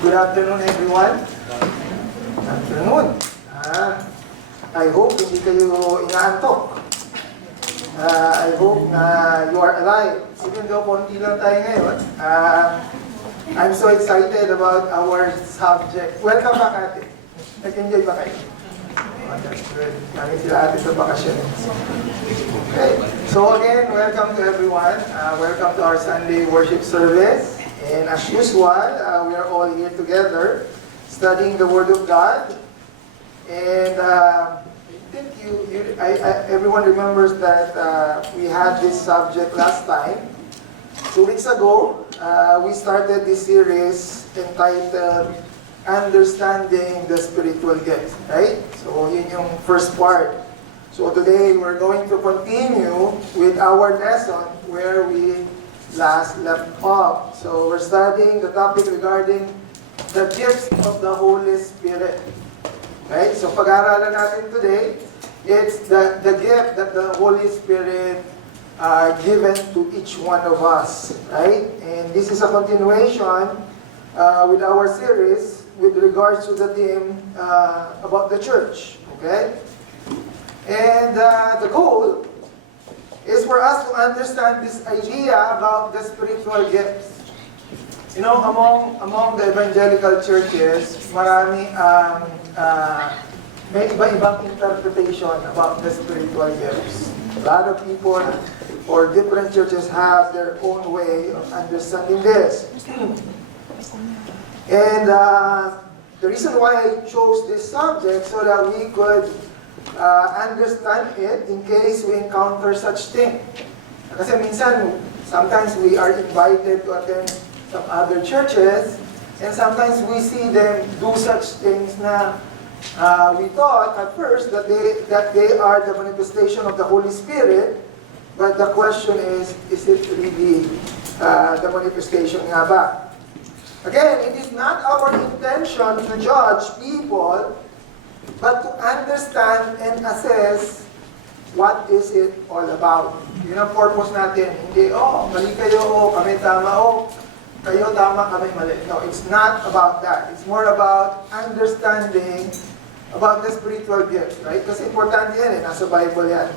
Good afternoon, everyone. Good afternoon. I hope hindi kayo inaantok. I hope na you are alive. Even though konti lang tayo ngayon, I'm so excited about our subject. Welcome back, ate. Nag-enjoy ba kayo? Oh, that's good. Kami sila ate sa bakasyon. Okay. So again, welcome to everyone. Welcome to our Sunday worship service. And as usual, we are all here together studying the Word of God. And I think everyone remembers that we had this subject last time. 2 weeks ago, we started this series entitled Understanding the Spiritual Gifts, right? So yun yung first part. So today, we're going to continue with our lesson where we last left off. So we're studying the topic regarding the gifts of the Holy Spirit. Right? So pag-aaralan natin today, it's the gift that the Holy Spirit given to each one of us. Right? And this is a continuation with our series with regards to the theme about the church. Okay? And the goal is for us to understand this idea about the spiritual gifts. You know, among the evangelical churches, marami may iba-ibang interpretation about the spiritual gifts. A lot of people or different churches have their own way of understanding this. And the reason why I chose this subject so that we could understand it in case we encounter such thing. Kasi minsan, sometimes we are invited to attend some other churches, and sometimes we see them do such things na we thought at first that they are the manifestation of the Holy Spirit, but the question is it really the manifestation nga ba? Again, it is not our intention to judge people, but to understand and assess what is it all about. Yun ang purpose natin. Hindi, mali kayo, kami tama, kayo tama, kami mali. No, it's not about that. It's more about understanding about the spiritual gifts, right? Kasi importante yan nasa Bible yan.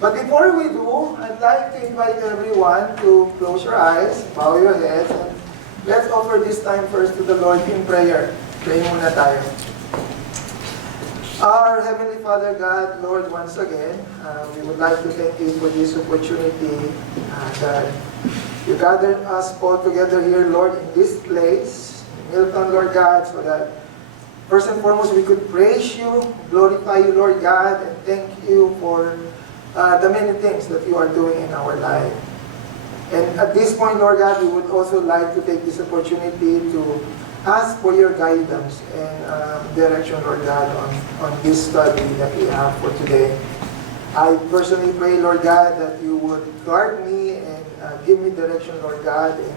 But before we do, I'd like to invite everyone to close your eyes, bow your heads, and let's offer this time first to the Lord in prayer. Pray muna tayo. Our Heavenly Father God, Lord, once again, we would like to thank you for this opportunity that you gathered us all together here, Lord, in this place, in Milton, Lord God, so that first and foremost we could praise you, glorify you, Lord God, and thank you for the many things that you are doing in our life. And at this point, Lord God, we would also like to take this opportunity to ask for your guidance and direction, Lord God, on this study that we have for today. I personally pray, Lord God, that you would guard me and give me direction, Lord God, and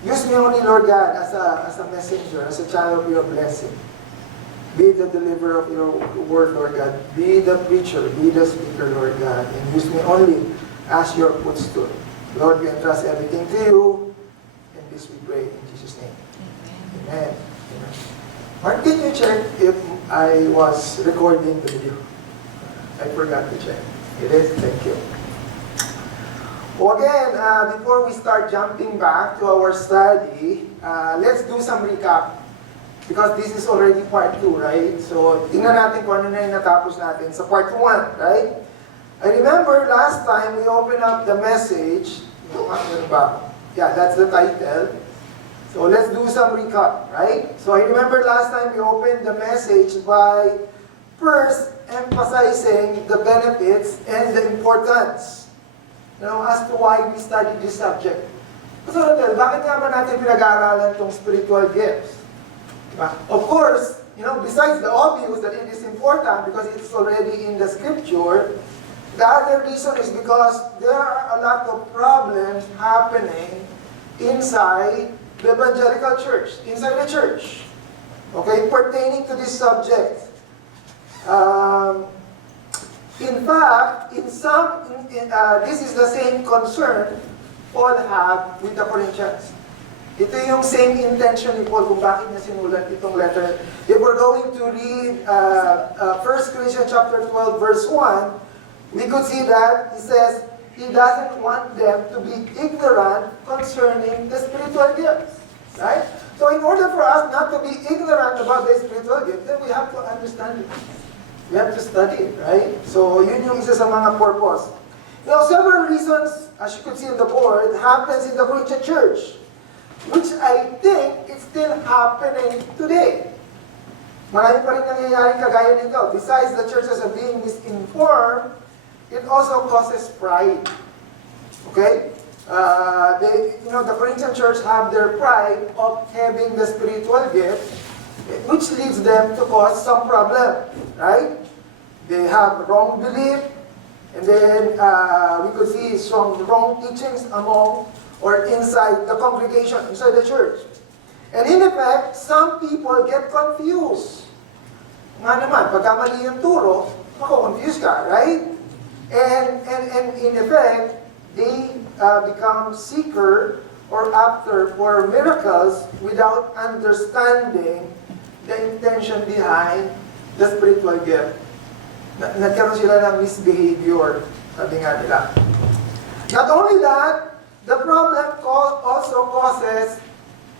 use me only, Lord God, as a messenger, as a channel of your blessing. Be the deliverer of your word, Lord God. Be the preacher, be the speaker, Lord God, and use me only as your footstool. Lord, we entrust everything to you, and this we pray in Jesus' name. Amen. Mark, can you check if I was recording the video? I forgot to check. It is? Thank you. Well, again, before we start jumping back to our study, let's do some recap. Because this is already part 2, right? So, tingnan natin kung ano na yung natapos natin sa part 1, right? I remember last time we opened up the message. Yeah, that's the title. So let's do some recap, right? So I remember last time we opened the message by first emphasizing the benefits and the importance, as to why we study this subject. So, bakit nga ba natin pinag-aaralan itong spiritual gifts? Of course, besides the obvious that it is important because it's already in the scripture, the other reason is because there are a lot of problems happening inside the evangelical church, inside the church, okay, pertaining to this subject. In fact, this is the same concern Paul had with the Corinthians. Ito yung same intention ni Paul kung bakit niya sinulat itong letter. If we're going to read 1 Corinthians chapter 12 verse 1, we could see that he says he doesn't want them to be ignorant concerning the spiritual gifts. Right? So in order for us not to be ignorant about the spiritual gifts, then we have to understand it. We have to study it, right? So yun yung isa sa mga purpose. Now, several reasons, as you could see on the board, happens in the Corinthian church, which I think is still happening today. Marami pa rin nangyayaring kagaya nito. Besides the churches are being misinformed, it also causes pride. Okay? The Corinthian church have their pride of having the spiritual gift, which leads them to cause some problem. Right? They have wrong belief, and then we could see some wrong teachings among or inside the congregation, inside the church. And in effect, some people get confused. Nga naman, pagka mali yung turo, mako-confuse ka, right? And in effect, they become seeker or after for miracles without understanding the intention behind the spiritual gift. Nagkaroon sila ng misbehavior, sabi nga nila. Not only that, the problem also causes,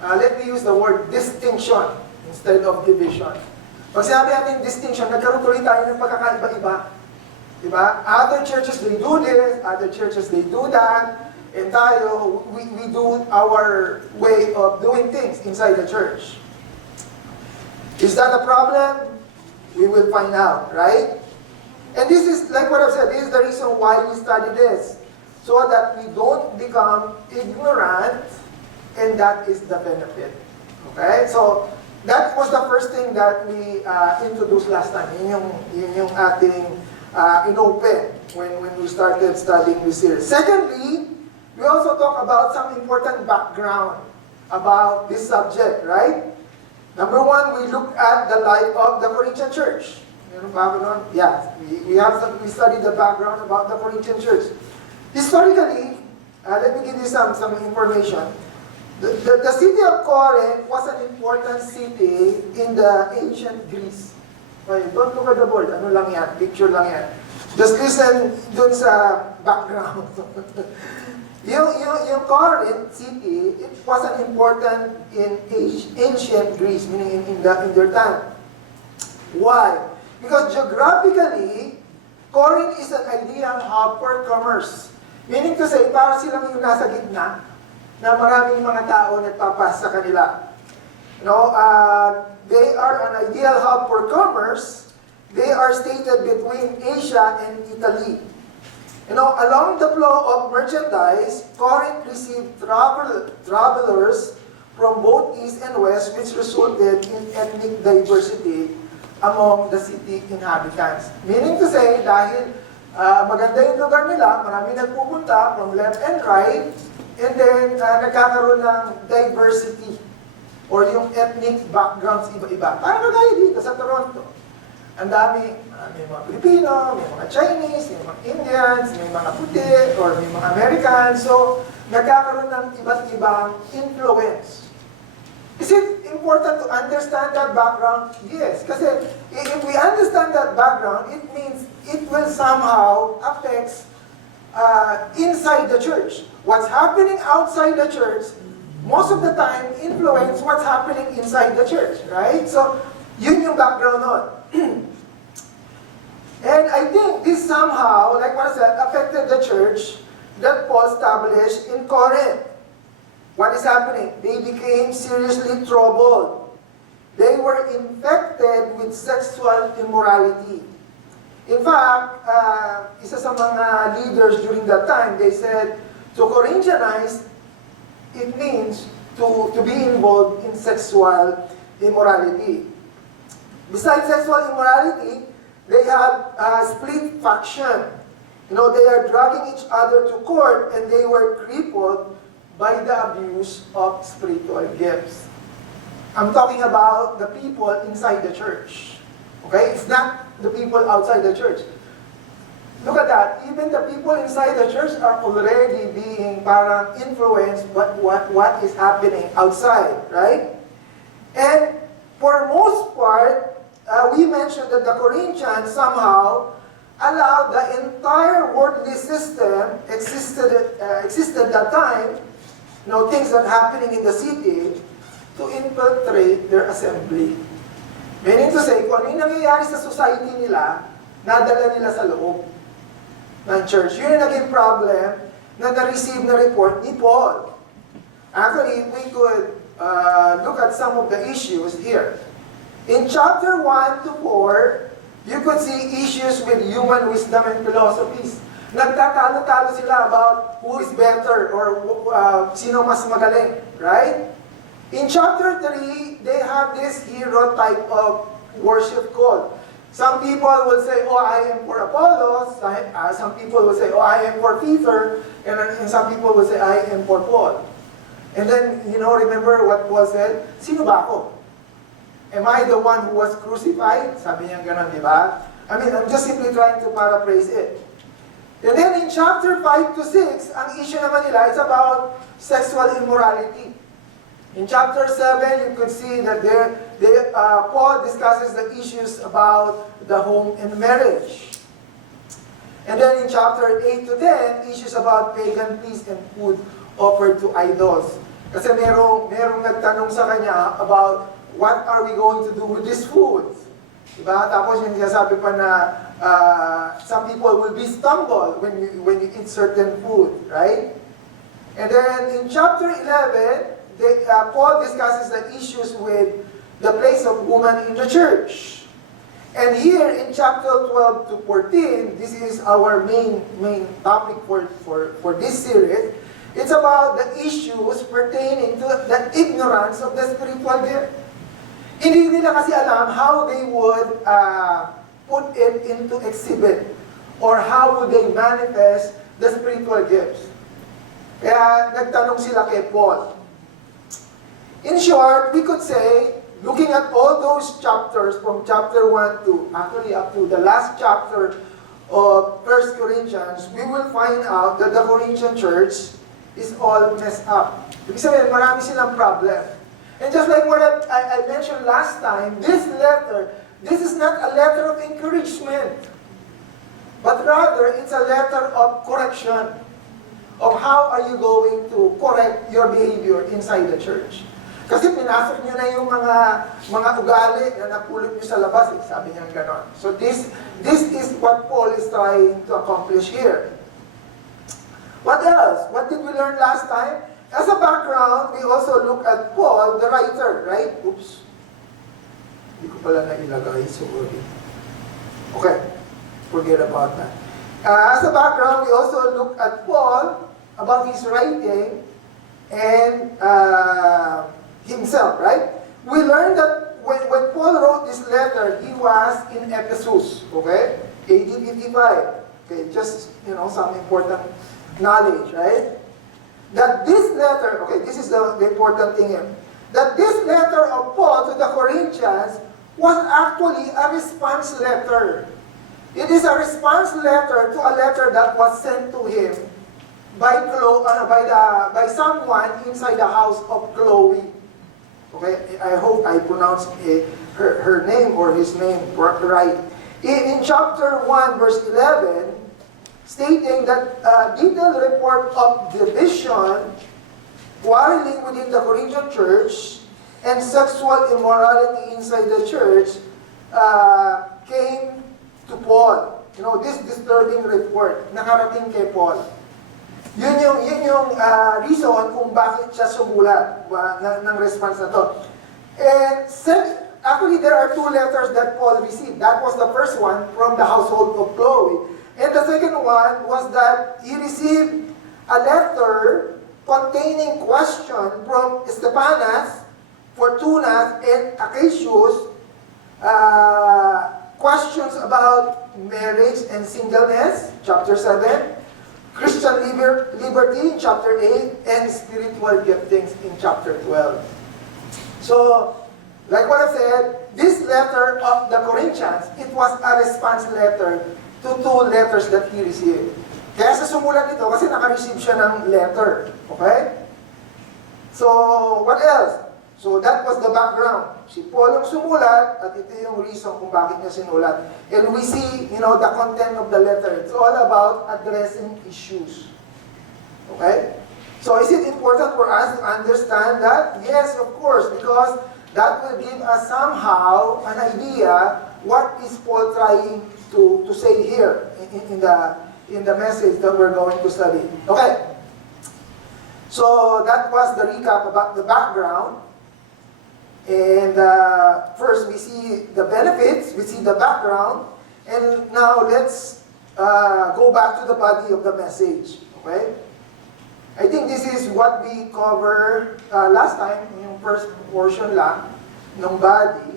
let me use the word distinction instead of division. Pag sinabi natin distinction, nagkaroon tuloy tayo ng pagkakaiba-iba. Diba? Other churches, they do this. Other churches, they do that. And tayo, we do our way of doing things inside the church. Is that a problem? We will find out, right? And this is, like what I've said, this is the reason why we study this. So that we don't become ignorant, and that is the benefit. Okay? So, that was the first thing that we introduced last time. Yun yung ating in-open when we started studying this series. Secondly, we also talk about some important background about this subject, right? Number one, we look at the life of the Corinthian church. Meron ba ako nun? Yeah, we studied the background about the Corinthian church. Historically, let me give you some information. The city of Corinth was an important city in the ancient Greece. Okay, don't look at the board. Ano lang yan? Picture lang yan. Just listen dun sa background. yung Corinth city, it was an important in ancient Greece, meaning in their time. Why? Because geographically, Corinth is an ideal hub for commerce. Meaning to say, para silang yung nasa gitna, na maraming mga tao nagpapas sa kanila. They are an ideal hub for commerce. They are stated between Asia and Italy. Along the flow of merchandise, Corinth received travelers from both East and West, which resulted in ethnic diversity among the city inhabitants. Meaning to say, dahil maganda yung lugar nila, marami nagpupunta from left and right, and then nagkakaroon ng diversity or yung ethnic backgrounds iba-iba. Parang kagaya dito sa Toronto. Ang dami, may mga Pilipino, may mga Chinese, may mga Indians, may mga puti, or may mga Americans. So, nagkakaroon ng iba't ibang influence. Is it important to understand that background? Yes. Kasi if we understand that background, it means it will somehow affect inside the church. What's happening outside the church, most of the time, influence what's happening inside the church. Right? So, yun yung background nun. And I think this somehow, like what I said, affected the church that Paul established in Corinth. What is happening? They became seriously troubled. They were infected with sexual immorality. In fact, isa sa mga leaders during that time, they said, to Corinthianize, it means to be involved in sexual immorality. Besides sexual immorality, they have a split faction. They are dragging each other to court, and they were crippled by the abuse of spiritual gifts. I'm talking about the people inside the church. Okay? It's not the people outside the church. Look at that. Even the people inside the church are already being parang influenced by what is happening outside, right? And for most part, we mentioned that the Corinthians somehow allowed the entire worldly system existed that time, things that happening in the city, to infiltrate their assembly. Meaning to say, kung ano yung nangyayari sa society nila, nadala nila sa loob ng church. Yun yung naging problem na na-receive na report ni Paul. Actually, we could look at some of the issues here. In chapter 1 to 4, you could see issues with human wisdom and philosophies. Nagtatalo-talo sila about who is better or sino mas magaling, right? In chapter 3, they have this hero type of worship cult. Some people will say, oh, I am for Apollos. Some people will say, oh, I am for Peter. And some people will say, I am for Paul. And then, remember what Paul said? Sino ba ako? Am I the one who was crucified? Sabi niya gano'n, di ba? I mean, I'm just simply trying to paraphrase it. And then in chapter 5 to 6, ang issue naman nila is about sexual immorality. In chapter 7, you could see that Paul discusses the issues about the home and marriage. And then in chapter 8 to 10, issues about pagan feasts and food offered to idols. Kasi merong nagtanong sa kanya about what are we going to do with this food? Diba? Tapos yung sinasabi pa na some people will be stumbled when you eat certain food, right? And then in chapter 11, Paul discusses the issues with the place of woman in the church. And here in chapter 12 to 14, this is our main topic for this series. It's about the issues pertaining to the ignorance of the spiritual gift. Hindi nila kasi alam how they would put it into exhibit or how would they manifest the spiritual gifts. Kaya nagtanong sila kay Paul. In short, we could say, looking at all those chapters from chapter 1 to, actually up to the last chapter of 1 Corinthians, we will find out that the Corinthian church is all messed up. Ibig sabihin, marami silang problem. And just like what I mentioned last time, this is not a letter of encouragement, but rather it's a letter of correction of how are you going to correct your behavior inside the church. Kasi pinasok nyo na yung mga ugali na napulot nyo sa labas, sabi niya ganon. So this is what Paul is trying to accomplish here. What else? What did we learn last time? As a background, we also look at Paul, the writer, right? Oops. Hindi ko pala nailagay, sorry. Okay, forget about that. As a background, we also look at Paul, about his writing, and himself, right? We learned that when Paul wrote this letter, he was in Ephesus, okay? AD 55. Okay, just, some important knowledge, right? That this letter, okay, this is the important thing here, that this letter of Paul to the Corinthians was actually a response letter. It is a response letter to a letter that was sent to him by someone inside the house of Chloe. Okay, I hope I pronounced her name or his name right. In chapter 1, verse 11, stating that detailed report of division, quarreling within the Corinthian church, and sexual immorality inside the church came to Paul. This disturbing report, nakarating kay Paul. Yun yung reason kung bakit siya sumulat ng response na to. And actually, there are two letters that Paul received. That was the first one from the household of Chloe. And the second one was that he received a letter containing question from Stephanas, Fortunas, and Acacius, questions about marriage and singleness, chapter 7, Christian liberty in chapter 8, and spiritual giftings in chapter 12. So, like what I said, this letter of the Corinthians, it was a response letter to to 2 letters that he received. Kaya sa sumulat nito, kasi naka-receive siya ng letter. Okay? So, what else? So, that was the background. Si Paul ang sumulat, at ito yung reason kung bakit niya sinulat. And we see, the content of the letter. It's all about addressing issues. Okay? So, is it important for us to understand that? Yes, of course, because that will give us somehow an idea what is Paul trying to say here in the message that we're going to study. Okay? So, that was the recap about the background. And first, we see the benefits, we see the background, and now let's go back to the body of the message. Okay? I think this is what we covered last time, yung first portion lang, ng body.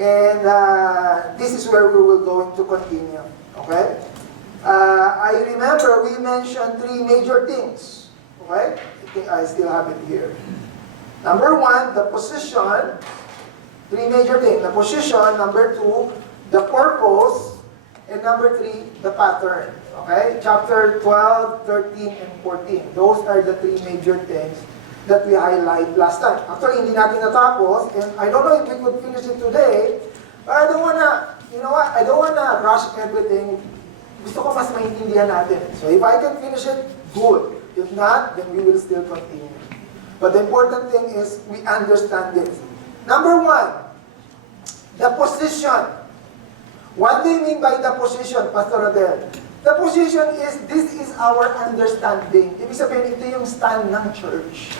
And this is where we will going to continue. Okay? I remember we mentioned 3 major things. Okay? I think I still have it here. Number 1, the position. 3 major things. The position. Number 2, the purpose. And number 3, the pattern. Okay? Chapter 12, 13, and 14. Those are the 3 major things that we highlight last time. Actually, hindi natin natapos. And I don't know if we could finish it today. But I don't wanna, I don't wanna rush everything. Gusto ko mas maintindihan natin. So if I can finish it, good. If not, then we will still continue. But the important thing is we understand this. Number 1, the position. What do you mean by the position, Pastor Adel? The position is, this is our understanding. Ibig sabihin, ito yung stand ng church.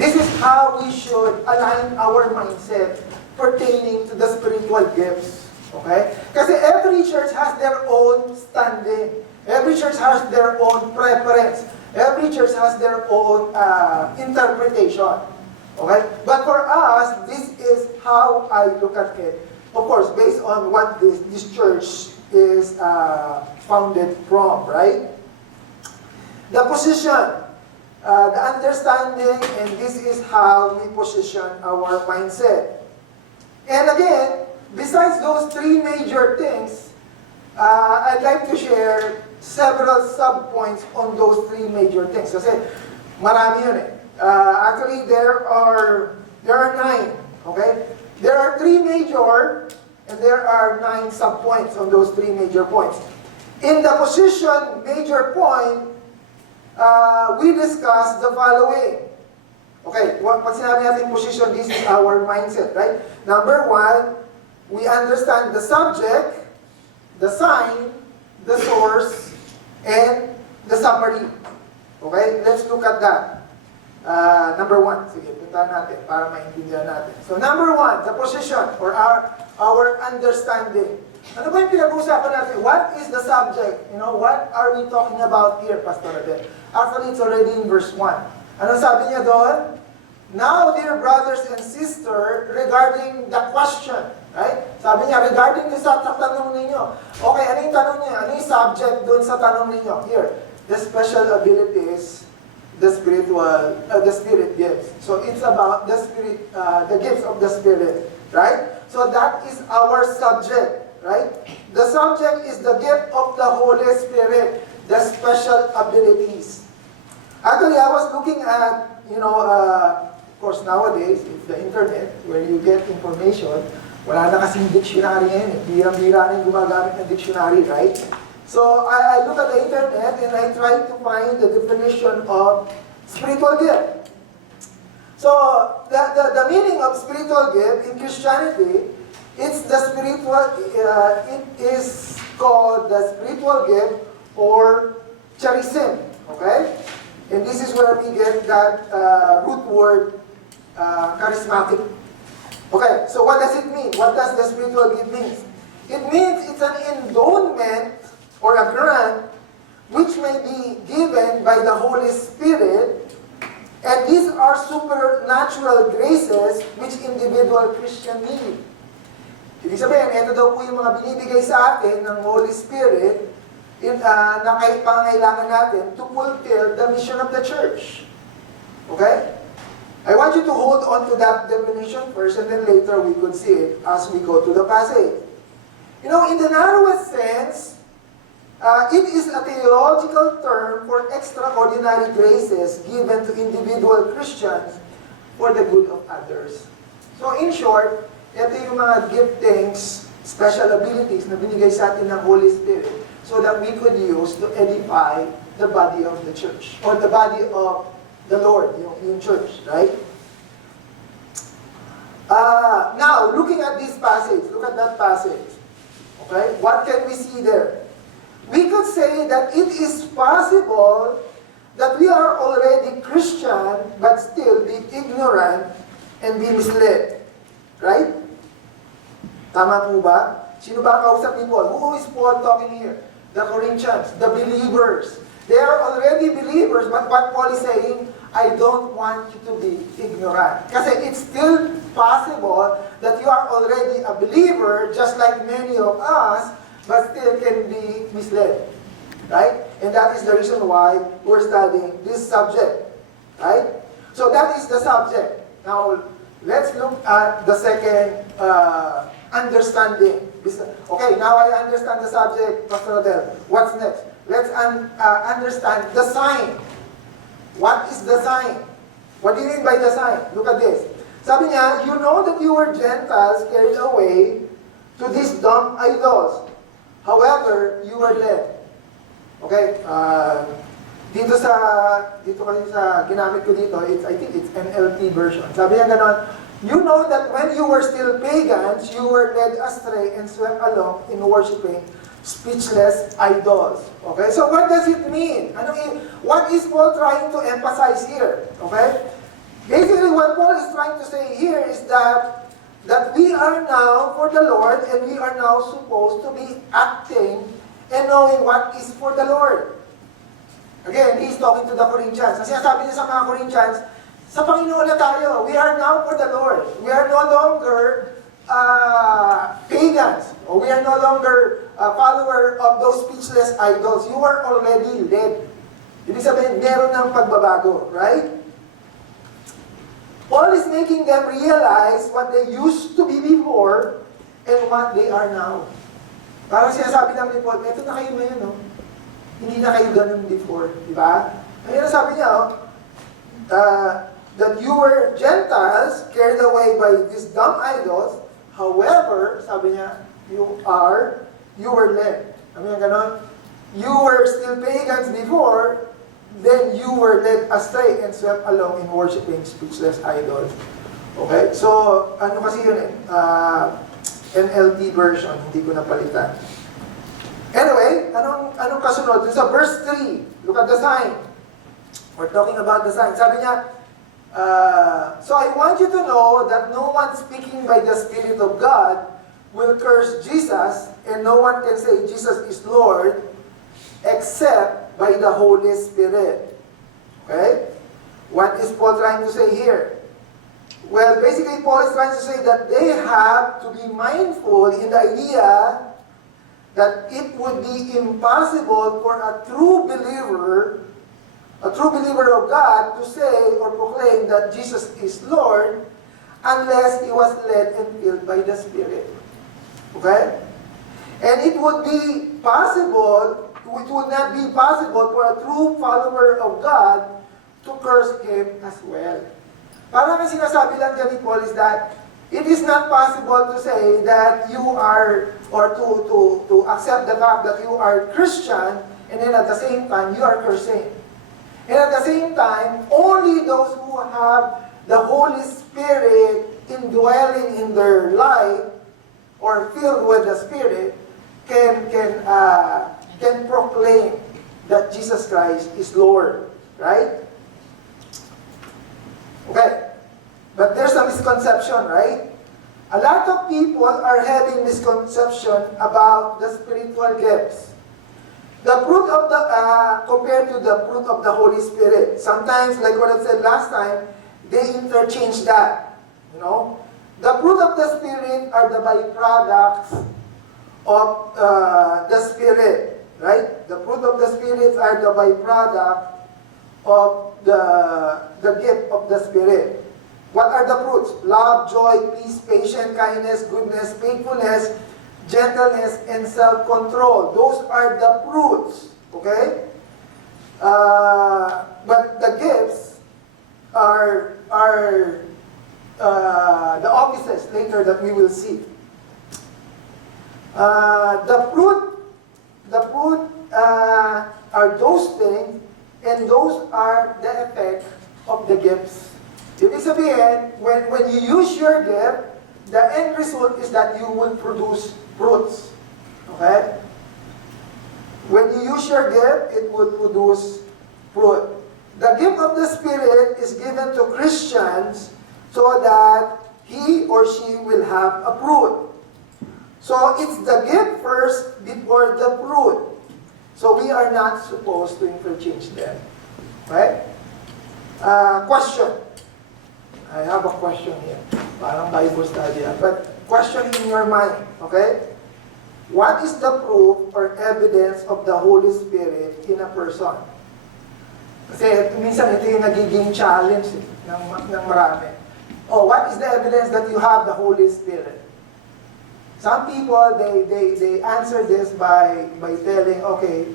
This is how we should align our mindset pertaining to the spiritual gifts. Okay? Kasi every church has their own standing. Every church has their own preference. Every church has their own interpretation. Okay? But for us, this is how I look at it. Of course, based on what this church is founded from, right? The position, the understanding, and this is how we position our mindset. And again, besides those 3 major things, I'd like to share several sub-points on those 3 major things. Kasi marami yun eh. Actually, there are 9. Okay? There are 3 major, and there are 9 sub-points on those 3 major points. In the position major point, we discussed the following. Okay, pag sinabi natin position, this is our mindset, right? Number 1, we understand the subject, the sign, the source, and the summary. Okay, let's look at that. Number 1, sige, puntahan natin para maintindihan natin. So number 1, the position or our understanding. Ano ba yung pinag-uusapan natin? What is the subject? What are we talking about here, Pastor Adel? Actually, it's already in verse 1. Ano sabi niya doon? Now, dear brothers and sisters, regarding the question, right? Sabi niya, regarding sa tanong ninyo. Okay, ano yung tanong niya? Ano yung subject doon sa tanong ninyo? Here, the special abilities, the Spirit gives. So it's about the Spirit, the gifts of the Spirit, right? So that is our subject, right? The subject is the gift of the Holy Spirit, the special abilities. Actually, I was looking at, of course, nowadays, it's the internet, where you get information. Wala na kasing dictionary ngayon. Birang-bira na yung gumagamit ng dictionary, right? So, I look at the internet and I try to find the definition of spiritual gift. So, the meaning of spiritual gift in Christianity, it's the spiritual, it is called the spiritual gift or charism, okay? And this is where we get that root word, charismatic. Okay, so what does it mean? What does the spiritual gift mean? It means it's an endowment or a grant which may be given by the Holy Spirit, and these are supernatural graces which individual Christian need. Ibig sabihin, ito daw po yung mga binibigay sa atin ng Holy Spirit na kahit pangangailangan natin to fulfill the mission of the church. Okay? I want you to hold on to that definition first, and then later we could see it as we go to the passage. In the narrowest sense, It is a theological term for extraordinary graces given to individual Christians for the good of others. So in short, ito yung mga giftings, special abilities na binigay sa atin ng Holy Spirit so that we could use to edify the body of the church or the body of the Lord, yung church, right? Now, looking at this passage, look at that passage. Okay? What can we see there? We could say that it is possible that we are already Christian but still be ignorant and be misled. Right? Tama po ba? Sino ba ang kausap ni Paul? Who is Paul talking here? The Corinthians, the believers. They are already believers, but what Paul is saying, I don't want you to be ignorant. Kasi it's still possible that you are already a believer, just like many of us, but still can be misled. Right? And that is the reason why we're studying this subject. Right? So that is the subject. Now, let's look at the second understanding. Okay, now I understand the subject, Pastor Rodel. What's next? Let's understand the sign. What is the sign? What do you mean by the sign? Look at this. Sabi niya, you know that you were Gentiles carried away to these dumb idols. However, you were led. Okay, dito kasi sa ginamit ko dito, I think it's NLT version. Sabi niya ganon, you know that when you were still pagans, you were led astray and swept along in worshiping speechless idols. Okay, so what does it mean? What is Paul trying to emphasize here? Okay, basically what Paul is trying to say here is that we are now for the Lord and we are now supposed to be acting and knowing what is for the Lord. Again, he's talking to the Corinthians. Kasi sabi niya sa mga Corinthians, sa Panginoon na tayo. We are now for the Lord. We are no longer pagans. Or we are no longer follower of those speechless idols. You are already led. Ibig sabihin, meron ng pagbabago. Right? Paul is making them realize what they used to be before and what they are now. Parang sinasabi namin ni Paul, eto na kayo ngayon, no? Hindi na kayo ganun before. Di ba? Ngayon sabi niya, that you were Gentiles carried away by these dumb idols. However, sabi niya, you were led. Sabi niya ganon, you were still pagans before, then you were led astray and swept along in worshiping speechless idols. Okay? So, ano kasi yun NLT version, hindi ko napalitan. Anyway, anong kasunod? Sa verse 3, look at the sign. We're talking about the sign. Sabi niya, so I want you to know that no one speaking by the Spirit of God will curse Jesus, and no one can say Jesus is Lord except by the Holy Spirit. Okay? What is Paul trying to say here? Well, basically, Paul is trying to say that they have to be mindful in the idea that it would be impossible for a true believer of God to say or proclaim that Jesus is Lord unless he was led and filled by the Spirit. Okay? And it would not be possible for a true follower of God to curse him as well. Parang ang sinasabi lang dyan ni Paul is that it is not possible to say that you are, or to accept the fact that you are Christian, and then at the same time, you are cursing. And at the same time, only those who have the Holy Spirit indwelling in their life, or filled with the Spirit, can proclaim that Jesus Christ is Lord. Right? Okay, but there's a misconception, right? A lot of people are having misconception about the spiritual gifts. The fruit of the, compared to the fruit of the Holy Spirit. Sometimes, like what I said last time, they interchange that. You know? The fruit of the Spirit are the byproducts of the Spirit. Right? The fruit of the Spirit are the byproduct of the gift of the Spirit. What are the fruits? Love, joy, peace, patience, kindness, goodness, faithfulness, gentleness, and self-control. Those are the fruits. Okay? But the gifts are the offices later that we will see. The fruit are those things, and those are the effect of the gifts. Ibig sabihin, when you use your gift, the end result is that you will produce fruits. Okay? When you use your gift, it will produce fruit. The gift of the Spirit is given to Christians so that he or she will have a fruit. So it's the gift first before the fruit. So we are not supposed to interchange them. Right? Question. I have a question here. Parang Bible study. But question in your mind. Okay? What is the proof or evidence of the Holy Spirit in a person? Kasi minsan ito yung nagiging challenge ng marami. Oh, what is the evidence that you have the Holy Spirit? Some people, they answer this by telling, okay,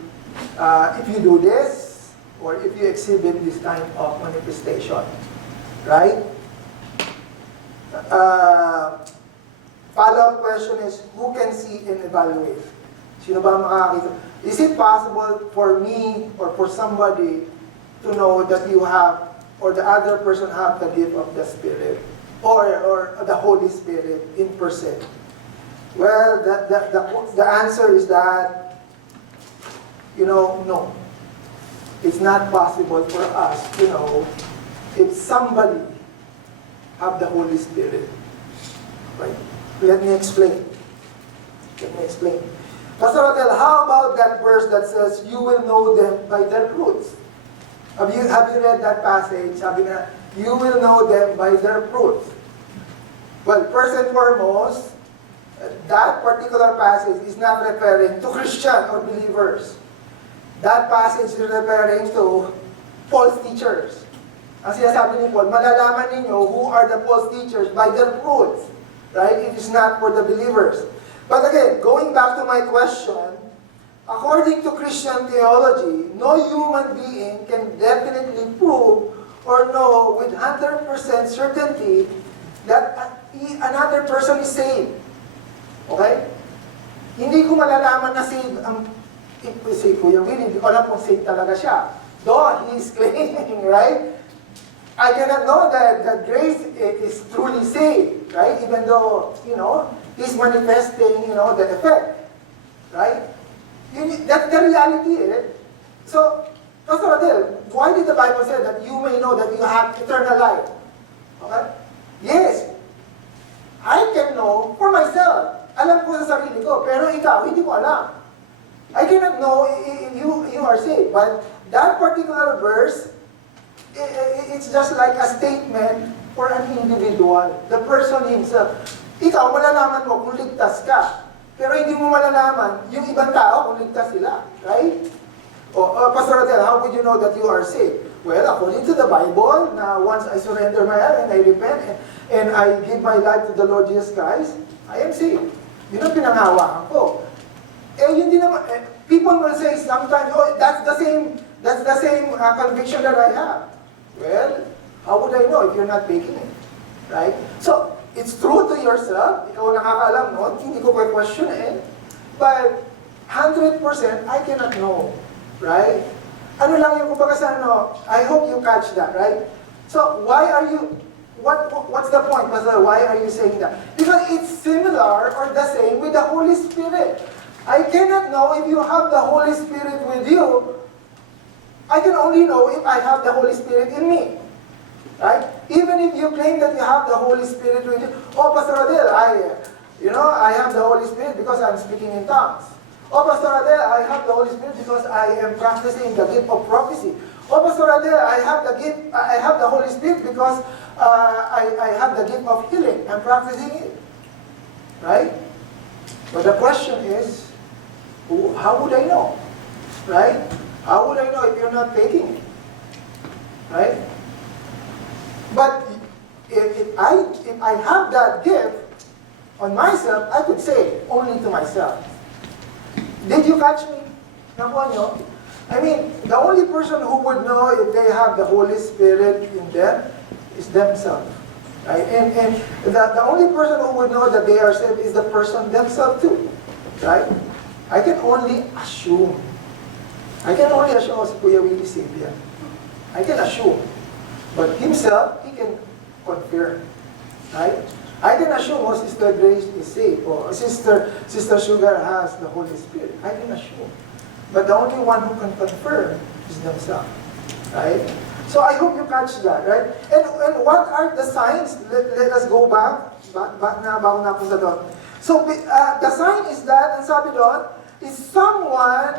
if you do this, or if you exhibit this kind of manifestation, right? Follow-up question is, who can see and evaluate? Sino ba makakita? Is it possible for me or for somebody to know that you have, or the other person have the gift of the Spirit, or the Holy Spirit in person? Well, the answer is that, no. It's not possible for us to know if somebody have the Holy Spirit. Right? Let me explain. Pastor Rotel, how about that verse that says, you will know them by their fruits? Have you read that passage? Sabi na, you will know them by their fruits. Well, first and foremost, that particular passage is not referring to Christian or believers. That passage is referring to false teachers. Ang sinasabi ni Paul, malalaman ninyo who are the false teachers by their fruits. Right? It is not for the believers. But again, going back to my question, according to Christian theology, no human being can definitely prove or know with 100% certainty that another person is saved. Okay? Hindi ko malalaman na saved ang si Kuya Willie. Hindi ko alam kung saved talaga siya. Though he is claiming, right? I cannot know that Grace is truly saved, right? Even though, he's manifesting, the effect, right? That's the reality, eh? So, Pastor Adel, why did the Bible say that you may know that you have eternal life? Okay? Yes, I can know for myself. Alam ko sa sarili ko, pero ikaw, hindi ko alam. I cannot know if you are saved. But that particular verse, it's just like a statement for an individual. The person himself. Ikaw, malalaman mo kung ligtas ka. Pero hindi mo malalaman yung ibang tao kung ligtas sila. Right? Pastor Adel, how would you know that you are saved? Well, according to the Bible, na once I surrender my heart and I repent and I give my life to the Lord Jesus Christ, I am saved. Yun ang pinanghawakan ko. Yun din naman, people will say sometimes, oh, that's the same conviction that I have. Well, how would I know if you're not taking it? Right? So, it's true to yourself. Ikaw nakakaalam nun. Hindi ko question eh. But, 100% I cannot know. Right? Ano lang yung kumbaga sa I hope you catch that, right? So, why are you, what's the point? Why are you saying that? Because it's similar or the same with the Holy Spirit. I cannot know if you have the Holy Spirit with you. I can only know if I have the Holy Spirit in me. Right? Even if you claim that you have the Holy Spirit with you, oh, Pastor Adel, I have the Holy Spirit because I'm speaking in tongues. Oh, Pastor Adel, I have the Holy Spirit because I am practicing the gift of prophecy. Oh, Pastor Adel, I have the Holy Spirit because I have the gift of healing. I'm practicing it. Right? But the question is, how would I know? Right? How would I know if you're not taking it? Right? But if I have that gift, on myself, I could say only to myself. Did you catch me? Nakuha nyo? I mean, the only person who would know if they have the Holy Spirit in them is themselves. Right? And the only person who would know that they are saved is the person themselves too. Right? I can only assume. I can only assume si Kuya Willie saved yan. I can assume. But himself, he can confirm. Right? I can assume Sister Grace is saved or Sister Sugar has the Holy Spirit. I can assume. But the only one who can confirm is themselves. Right? So I hope you catch that, right? And what are the signs? Let us go back. Back na, bago na ako sa doon. So the sign is that, and sabi doon, is someone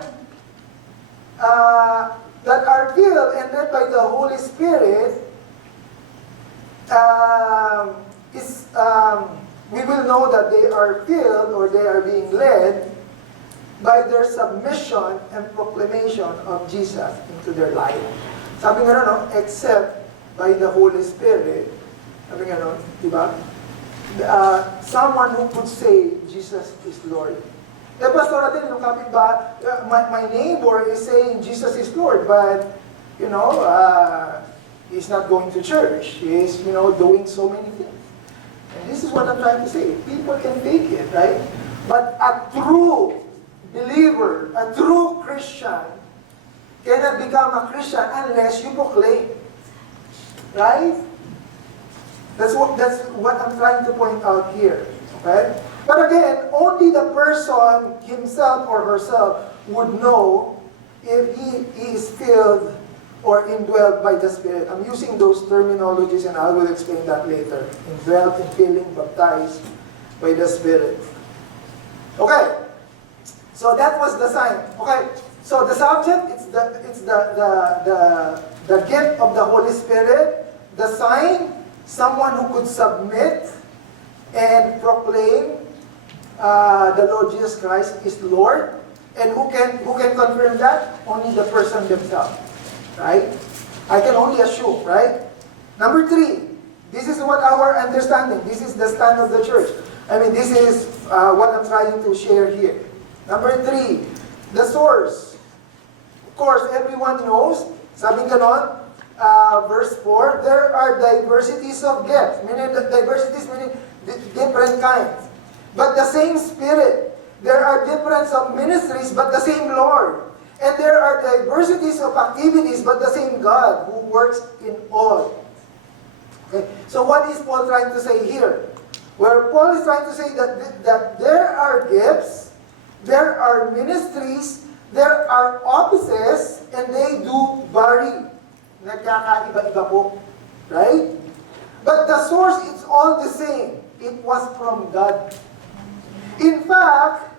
that are filled and led by the Holy Spirit, we will know that they are filled or they are being led by their submission and proclamation of Jesus into their life. Sabi nga no, except by the Holy Spirit, sabi nga no, di ba? Someone who could say Jesus is Lord. Eh, pastor natin, yung kapitbahay, my neighbor is saying Jesus is Lord, but, you know, he's not going to church. He's, you know, doing so many things. And this is what I'm trying to say. People can fake it, right? But a true believer, a true Christian, cannot become a Christian unless you proclaim. Right? That's what I'm trying to point out here. Okay? But again, only the person himself or herself would know if he is filled or indwelled by the Spirit. I'm using those terminologies and I will explain that later. Indwelled, infilling, baptized by the Spirit. Okay. So that was the sign. Okay. So the subject, it's the gift of the Holy Spirit. The sign, someone who could submit and proclaim the Lord Jesus Christ is Lord. And who can confirm that? Only the person themselves. Right? I can only assume, right? Number 3, this is what our understanding, this is the stand of the church. I mean, this is what I'm trying to share here. Number 3, the source. Of course, everyone knows, sabi ganon, verse 4, there are diversities of gifts, meaning diversities meaning different kinds. But the same Spirit. There are difference of ministries, but the same Lord. And there are diversities of activities, but the same God who works in all. Okay. So what is Paul trying to say here? Where Paul is trying to say that there are gifts, there are ministries, there are offices, and they do vary. Nagkakaiba-iba po. Right? But the source is all the same. It was from God. In fact,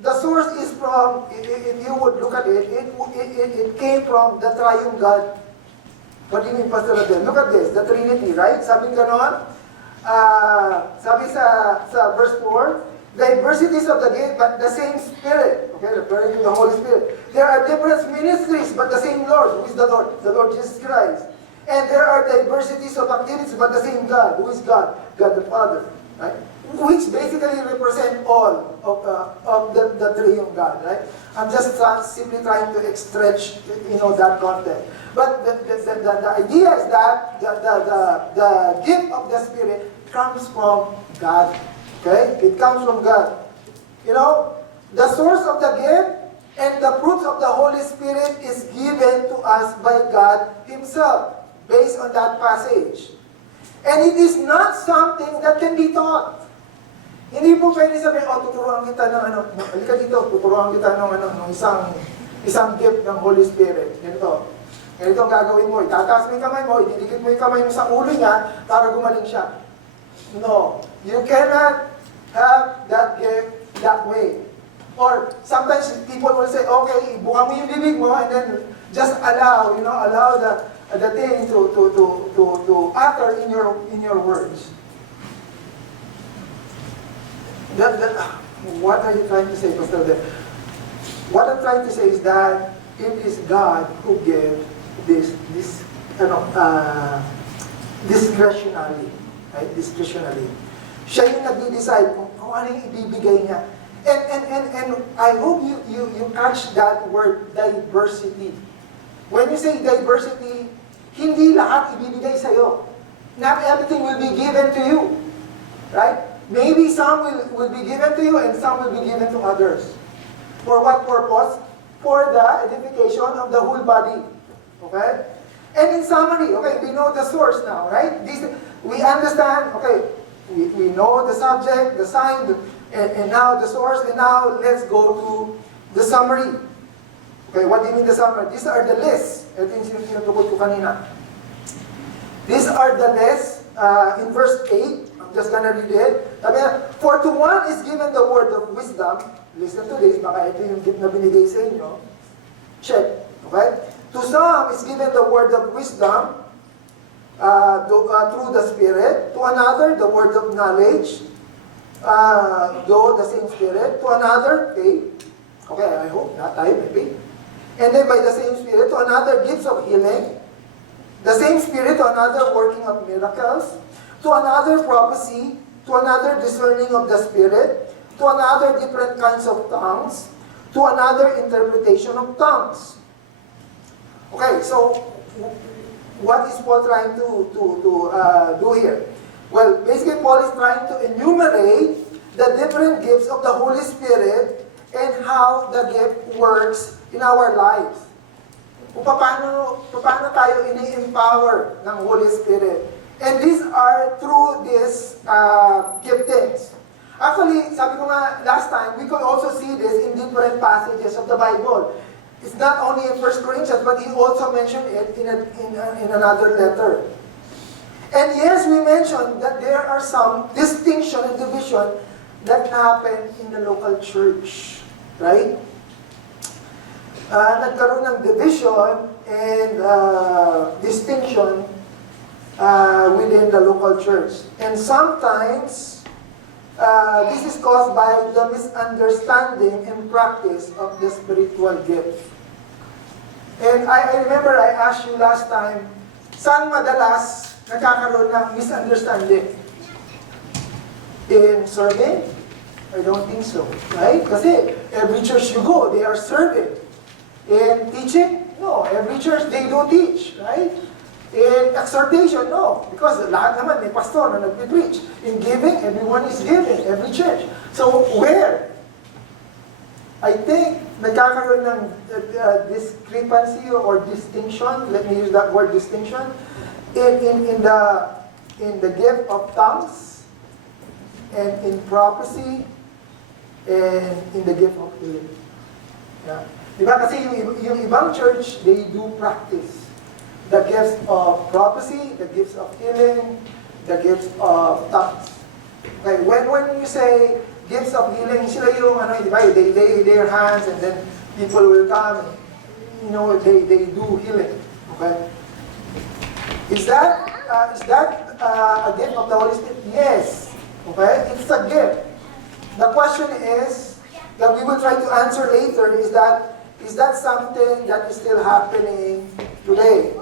the source is from, if you would look at it, it came from the triune God. What do you mean, Pastor Adel? Look at this, the Trinity, right? Sabi ganon, sabi sa verse 4, diversities of the gift, but the same Spirit. Okay, referring to the Holy Spirit. There are different ministries, but the same Lord. Who is the Lord? The Lord Jesus Christ. And there are diversities of activities, but the same God. Who is God? God the Father. Right? Which basically represent all of the triune God, right? I'm just simply trying to stretch, that content. But the idea is that the gift of the Spirit comes from God. Okay? It comes from God. The source of the gift and the fruits of the Holy Spirit is given to us by God Himself, based on that passage. And it is not something that can be taught. Hindi po pwede sabihin, tuturuan kita ng halika dito, tuturuan kita ng isang gift ng Holy Spirit. Ganito ang gagawin mo. Itataas mo yung kamay mo, ididikit mo yung kamay mo sa ulo niya para gumaling siya. No. You cannot have that gift that way. Or sometimes people will say, okay, buka mo yung bibig mo and then just allow the thing to utter in your words. What are you trying to say, Pastor? What I'm trying to say is that it is God who gave this discretionally, right? Discretionally. Siya yung nag-decide kung ano yung ibibigay niya. And I hope you catch that word, diversity. When you say diversity, hindi lahat ibibigay sa'yo. Not everything will be given to you. Right? Maybe some will be given to you and some will be given to others. For what purpose? For the edification of the whole body. Okay? And in summary, okay, we know the source now, right? We understand, okay, we know the subject, the sign, and now the source, and now let's go to the summary. Okay, what do you mean the summary? These are the lists. Ito yung sinutugot ko kanina. These are the lists in verse 8. I'm just gonna read it. Sabi niya, for to one is given the word of wisdom. Listen to this, baka ito yung gift na binigay sa inyo. Check. Okay? To some is given the word of wisdom through the Spirit. To another, the word of knowledge, though the same Spirit. To another, faith. Okay, I hope not tayo, maybe. And then by the same Spirit, to another, gifts of healing. The same Spirit, to another, working of miracles. To another, prophecy. To another, discerning of the Spirit. To another, different kinds of tongues. To another, interpretation of tongues. Okay, so what is Paul trying to do here? Well, basically Paul is trying to enumerate the different gifts of the Holy Spirit and how the gift works in our lives. Kung paano tayo ini-empower ng Holy Spirit. And these are through these giftings. Actually, sabi ko nga last time, we could also see this in different passages of the Bible. It's not only in 1 Corinthians, but he also mentioned it in another letter. And yes, we mentioned that there are some distinction and division that happen in the local church. Right? Nagkaroon ng division and distinction within the local church. And sometimes, this is caused by the misunderstanding and practice of the spiritual gifts. And I remember I asked you last time, saan madalas nagkakaroon ng misunderstanding? In serving? I don't think so. Right? Kasi every church you go, they are serving. In teaching? No. Every church, they don't teach. Right? In exhortation, no. Because lahat naman may pastor na nagpipreach. In giving, everyone is giving. Every church. So, where? I think nagkakaroon ng discrepancy or distinction. Let me use that word, distinction. In the gift of tongues, and in prophecy, and in the gift of healing. Yeah. Diba? Kasi yung ibang church, they do practice the gifts of prophecy, the gifts of healing, the gifts of tongues. Okay, when you say gifts of healing, sila yung di ba, they lay their hands and then people will come and, they do healing. Okay? Is that a gift of the Holy Spirit? Yes. Okay? It's a gift. The question is, that we will try to answer later, is that something that is still happening today?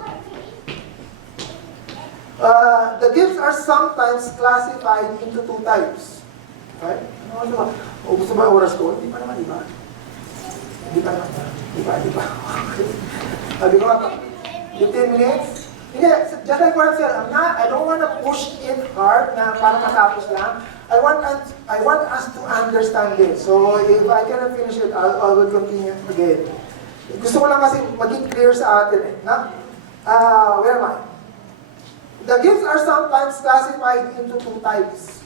The gifts are sometimes classified into two types. Okay? Gusto ba yung oras ko? Hindi pa naman, di ba? Sabi ko nga, 15 minutes? Hindi, just like what I said, I don't want to push it hard na para matapos lang. I want us to understand it. So, if I cannot finish it, I will continue again. Gusto ko lang kasi maging clear sa atin where am I? The gifts are sometimes classified into two types.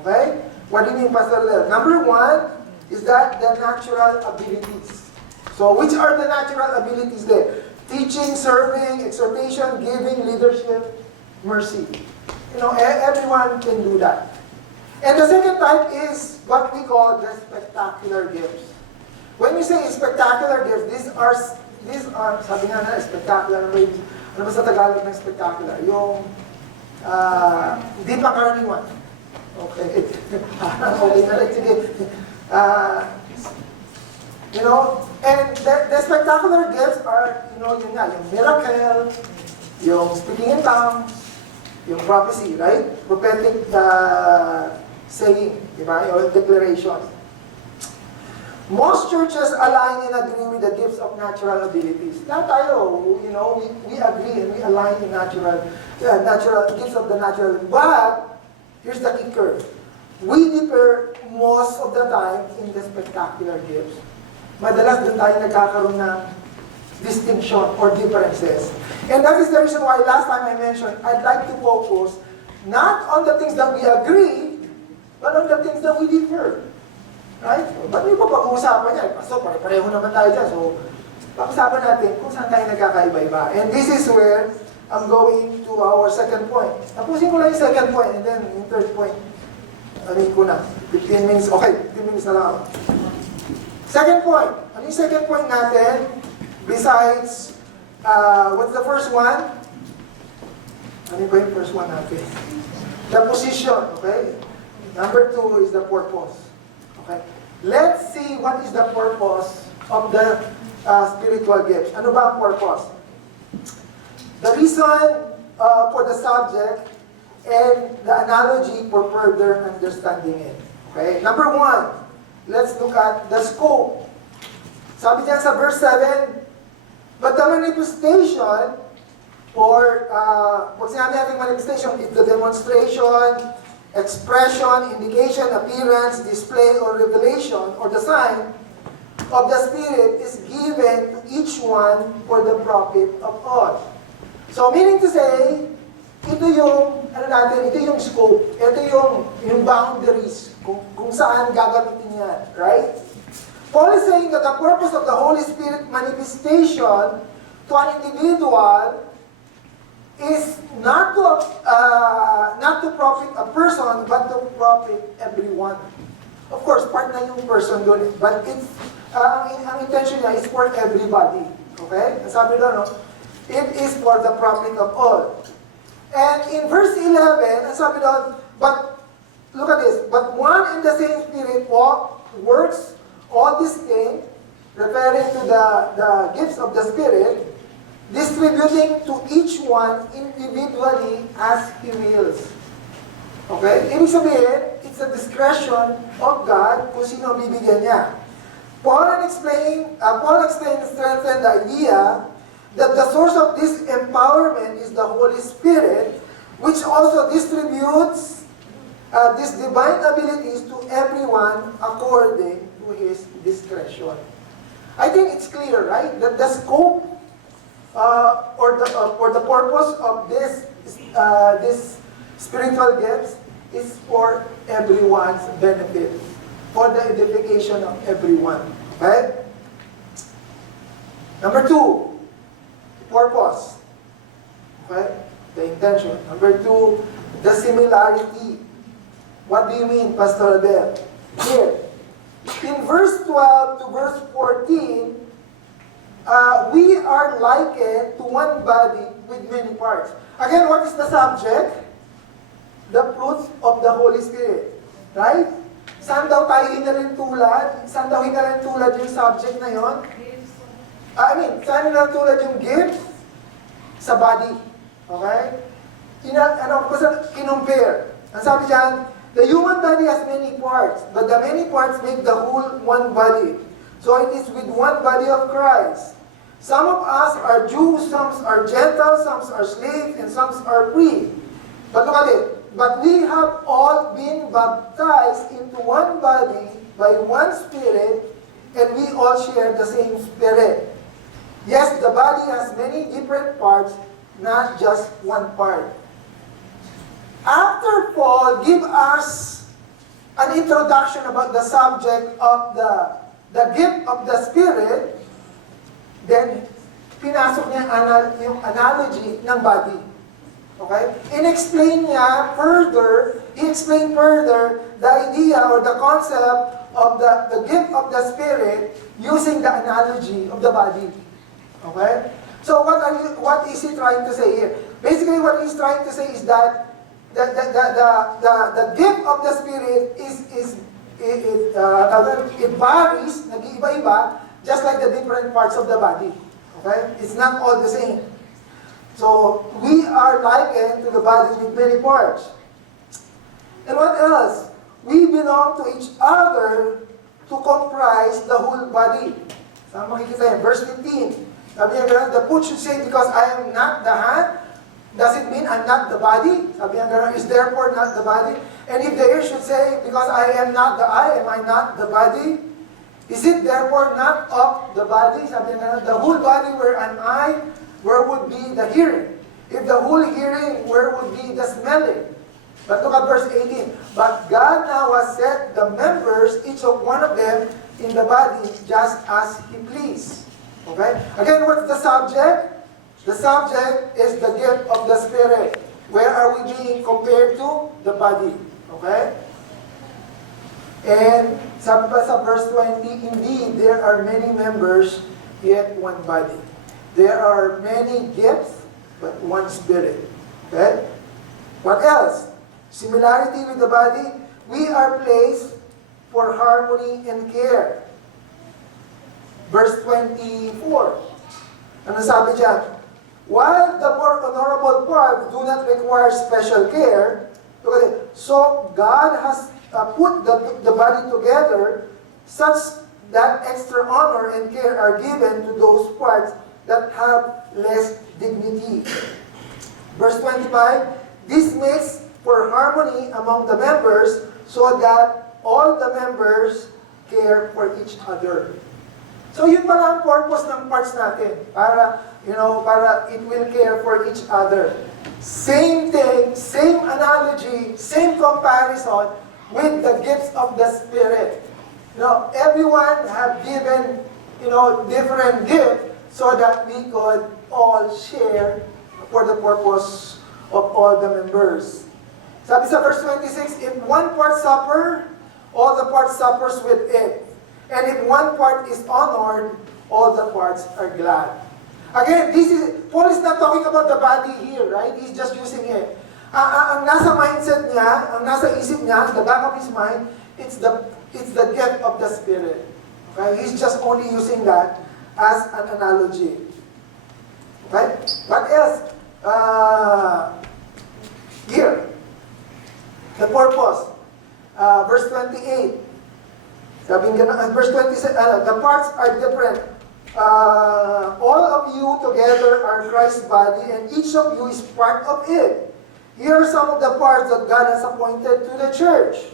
Okay? What do you mean, Pastor Del? Number one is that the natural abilities. So, which are the natural abilities there? Teaching, serving, exhortation, giving, leadership, mercy. Everyone can do that. And the second type is what we call the spectacular gifts. When you say spectacular gifts, these are sabi nga na, spectacular, ano ba sa Tagalog ng spectacular? Yung, di pa karaniwan. Okay. Okay na lang, sige. And the spectacular gifts are, yung miracle, yung speaking in tongues, yung prophecy, right? Prophetic saying, di ba? Or declaration. Most churches align and agree with the gifts of natural abilities. Lahat tayo, we agree and we align in natural gifts of the natural. But, here's the kicker. We differ most of the time in the spectacular gifts. Madalas doon tayo nagkakaroon ng distinction or differences. And that is the reason why last time I mentioned, I'd like to focus not on the things that we agree, but on the things that we differ. Right? Ba't may pag-uusapan niya? So, pare-pareho naman tayo dyan. So, pag-usapan natin kung saan tayo nagkakaiba-iba. And this is where I'm going to our second point. Tapusin ko lang yung second point and then yung third point. Ano ko na? 15 minutes. Okay, 15 minutes na lang ako. Second point. Ano yung second point natin? Besides, what's the first one? Ano ba yung first one natin? The position, okay? Number 2 is the purpose. Okay? Let's see what is the purpose of the spiritual gifts. Ano ba ang purpose? The reason for the subject and the analogy for further understanding it. Okay? Number 1, let's look at the scope. Sabi diyan sa verse 7, but the manifestation or pag sinabi natin manifestation, it's the demonstration, expression, indication, appearance, display, or revelation, or the sign of the Spirit is given to each one for the profit of all. So, meaning to say, ito yung, ito yung scope, ito yung boundaries, kung saan gagamitin yan, right? Paul is saying that the purpose of the Holy Spirit manifestation to an individual is not to profit a person, but to profit everyone. Of course, part na yung person doon. But it's, ang intention niya is for everybody. Okay? Sabi doon, no? It is for the profit of all. And in verse 11, sabi doon, but, look at this, but one and the same Spirit works all these things, referring to the gifts of the Spirit, distributing to each one individually as He wills. Okay? Ibig sabihin, it's a discretion of God kung sino bibigyan niya. Paul explained and strengthened the idea that the source of this empowerment is the Holy Spirit, which also distributes these divine abilities to everyone according to His discretion. I think it's clear, right? That the scope or the purpose of this spiritual gifts is for everyone's benefit, for the edification of everyone. Okay? Number 2, purpose. Okay? The intention. Number 2, the similarity. What do you mean, Pastor Abel? Here, in verse 12 to verse 14, we are likened to one body with many parts. Again, what is the subject? The fruits of the Holy Spirit. Right? Saan daw tayo hinalin tulad? Saan daw hinalin tulad yung subject na yon? Saan hinalin tulad yung gifts? Sa body. Okay? Kinumpare. Ang sabi dyan, the human body has many parts, but the many parts make the whole one body. So it is with one body of Christ. Some of us are Jews, some are Gentiles, some are slaves, and some are free. But look at it. But we have all been baptized into one body by one Spirit, and we all share the same Spirit. Yes, the body has many different parts, not just one part. After Paul give us an introduction about the subject of the gift of the Spirit, then pinasok niya yung analogy ng body. Okay? He explained further the idea or the concept of the gift of the Spirit using the analogy of the body. Okay? So what is he trying to say here? Basically, what he's trying to say is that the gift of the Spirit it varies, nag-iiba-iba, just like the different parts of the body. Okay? It's not all the same. So, we are likened to the body with many parts. And what else? we belong to each other to comprise the whole body. Saan makikita yan? Verse 15. Sabi niya gano'n, the foot should say, because I am not the hand, does it mean I'm not the body? Sabi niya gano'n, is therefore not the body? And if the ear should say, because I am not the eye, am I not the body? Is it therefore not of the body? Sabi niya gano'n, the whole body, where an eye, where would be the hearing? If the whole hearing, where would be the smelling? But look at verse 18. But God now has set the members, each of one of them, in the body just as He pleased. Okay? Again, what's the subject? The subject is the gift of the Spirit. Where are we being compared to? The body. Okay? And sabi pa sa verse 20, indeed, there are many members, yet one body. There are many gifts, but one Spirit. Okay? What else? Similarity with the body, we are placed for harmony and care. Verse 24. Ano sabi dyan? While the more honorable parts do not require special care, so God has put the body together such that extra honor and care are given to those parts that have less dignity. Verse 25, this makes for harmony among the members so that all the members care for each other. So yun pala ang purpose ng parts natin. Para, para it will care for each other. Same thing, same analogy, same comparison with the gifts of the Spirit. Everyone have given, different gifts so that we could all share for the purpose of all the members. Sabi sa verse 26, if one part suffer, all the parts suffers with it. And if one part is honored, all the parts are glad. Again, Paul is not talking about the body here, right? He's just using it. Ang nasa mindset niya, ang nasa isip niya, the back of his mind, it's the gift of the Spirit. Okay? He's just only using that as an analogy. Okay? What else? Here. The purpose. Verse 28. Sabi nga, verse 27, the parts are different. All of you together are Christ's body, and each of you is part of it. Here are some of the parts that God has appointed to the church.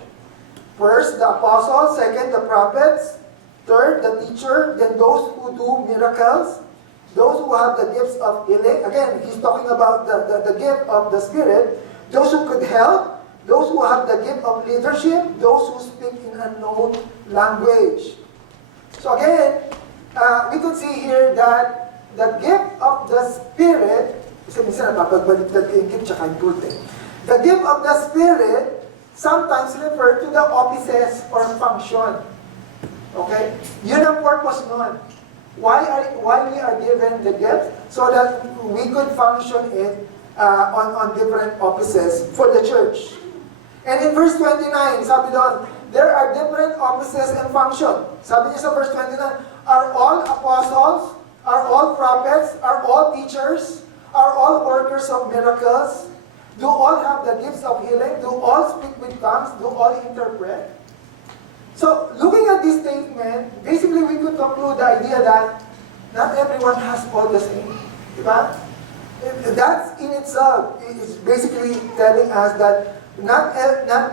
First, the apostles. Second, the prophets. Third, the teacher. Then those who do miracles. Those who have the gifts of healing. Again, he's talking about the gift of the Spirit. Those who could help. Those who have the gift of leadership, those who speak in unknown language. So again, we could see here that the gift of the Spirit, kasi minsan napapagbaliktad ko yung gift tsaka yung fruit. The gift of the Spirit sometimes refer to the offices or function. Okay? Yun ang purpose nun. Why we are given the gift? So that we could function it on different offices for the church. And in verse 29, sabi doon, there are different offices and function. Sabi niya sa verse 29, are all apostles, are all prophets, are all teachers, are all workers of miracles? Do all have the gifts of healing? Do all speak with tongues? Do all interpret? So, looking at this statement, basically we could conclude the idea that not everyone has all the same. Diba? That in itself is basically telling us that not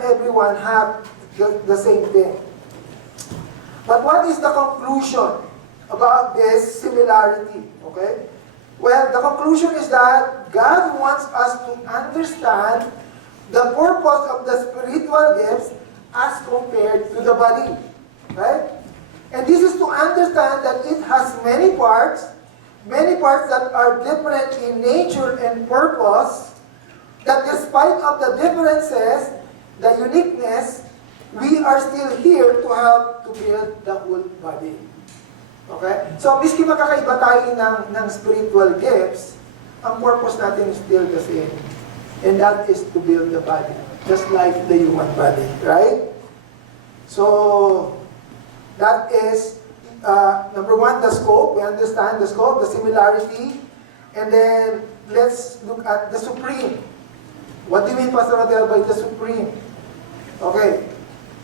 everyone have the same thing. But what is the conclusion about this similarity? Okay? Well, the conclusion is that God wants us to understand the purpose of the spiritual gifts as compared to the body. Right? And this is to understand that it has many parts that are different in nature and purpose, that despite of the differences, the uniqueness, we are still here to help to build the whole body. Okay? So, miski magkakaiba tayo ng spiritual gifts, ang purpose natin is still the same. And that is to build the body. Just like the human body. Right? So, that is, number one, the scope. We understand the scope, the similarity. And then, let's look at the supreme. What do you mean, Pastor Adel, by the supreme? Okay.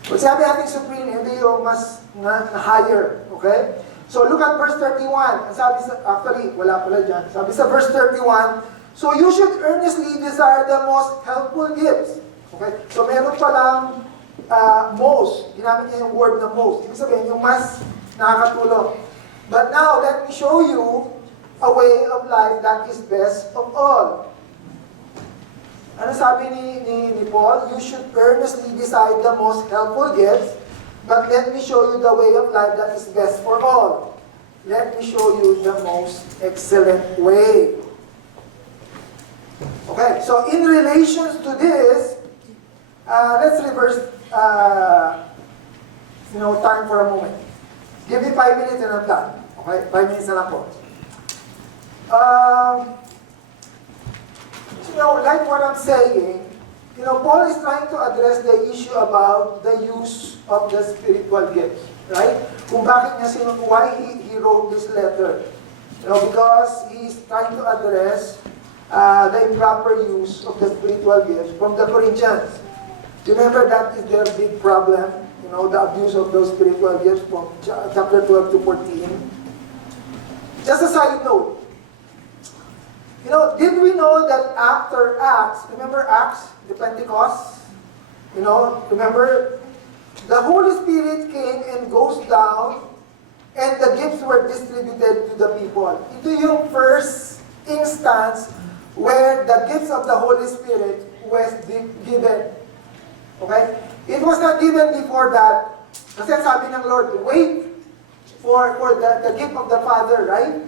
Kung sabi natin supreme, hindi yung mas na higher. Okay? So look at verse 31. Ang sabi actually, wala pala dyan. Sabi sa verse 31, so you should earnestly desire the most helpful gifts. Okay? So meron palang most. Ginamit niya yung word na most. Ibig sabihin, yung mas nakakatulong. But now, let me show you a way of life that is best of all. Ano sabi ni Paul? You should earnestly decide the most helpful gifts, but let me show you the way of life that is best for all. Let me show you the most excellent way. Okay, so in relation to this, let's reverse time for a moment. Give me 5 minutes and I'm done. Okay, 5 minutes na lang po. Like what I'm saying, Paul is trying to address the issue about the use of the spiritual gifts, right? Kung bakit niya why he wrote this letter. Because he's trying to address the improper use of the spiritual gifts from the Corinthians. Remember, that is their big problem, the abuse of those spiritual gifts from chapter 12 to 14. Just a side note, did we know that after Acts, remember Acts, the Pentecost? Remember, the Holy Spirit came and goes down, and the gifts were distributed to the people. Ito yung first instance where the gifts of the Holy Spirit was given. Okay? It was not given before that. Kasi sabi ng Lord, wait for the gift of the Father, right?